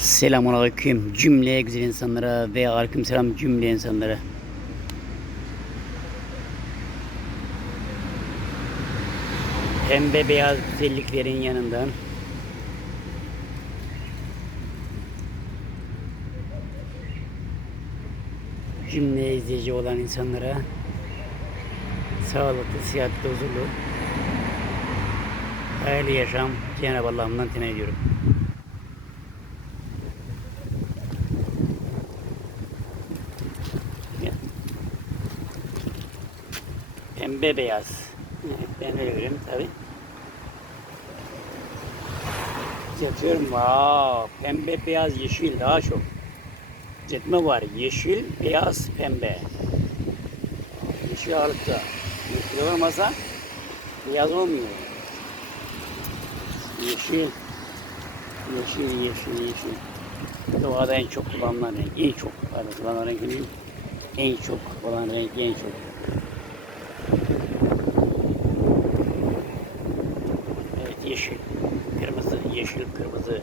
Selamun Aleyküm cümle güzel insanlara ve aleyküm selam cümle insanlara. Pembe beyaz güzelliklerin yanından cümle izleyici olan insanlara sağlıklı, sıhhatli, huzurlu, hayırlı yaşam Cenab-ı Allah'ımdan temenni ediyorum. Pembe beyaz. Ben öyle görüyorum tabi. Yatıyorum. Wow, pembe beyaz yeşil daha çok. Cetme var. Yeşil, beyaz, pembe. Yeşil ağırlıkta. Yeşil olmasa beyaz olmuyor. Yeşil. Yeşil, yeşil, yeşil. Doğada en çok kullanılan renk. En çok kullanılan renk. En çok olan renk en çok. Evet yeşil. Kırmızı, yeşil, kırmızı.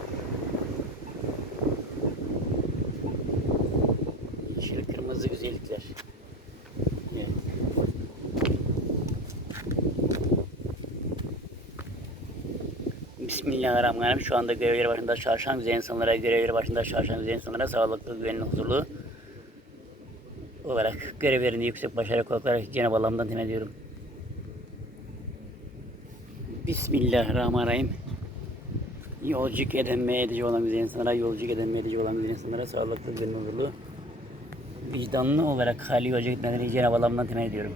Yeşil, kırmızı güzellikler. Bismillahirrahmanirrahim. Şu anda görevleri başında çalışan güzel insanlara, görevleri başında çalışan güzel insanlara sağlıklı, güvenli, huzurlu olarak görevlerini yüksek başarı olarak Cenab-ı Allah'ımdan ediyorum. Bismillahirrahmanirrahim. Yolculuk eden ve edici olan güzel insanlara, yolculuk eden ve edici olan güzel insanlara sağlıklı, güvenli, huzurlu, vicdanlı olarak hali yolculuk etmeleri Cenab-ı Allah'ımdan temenni ediyorum.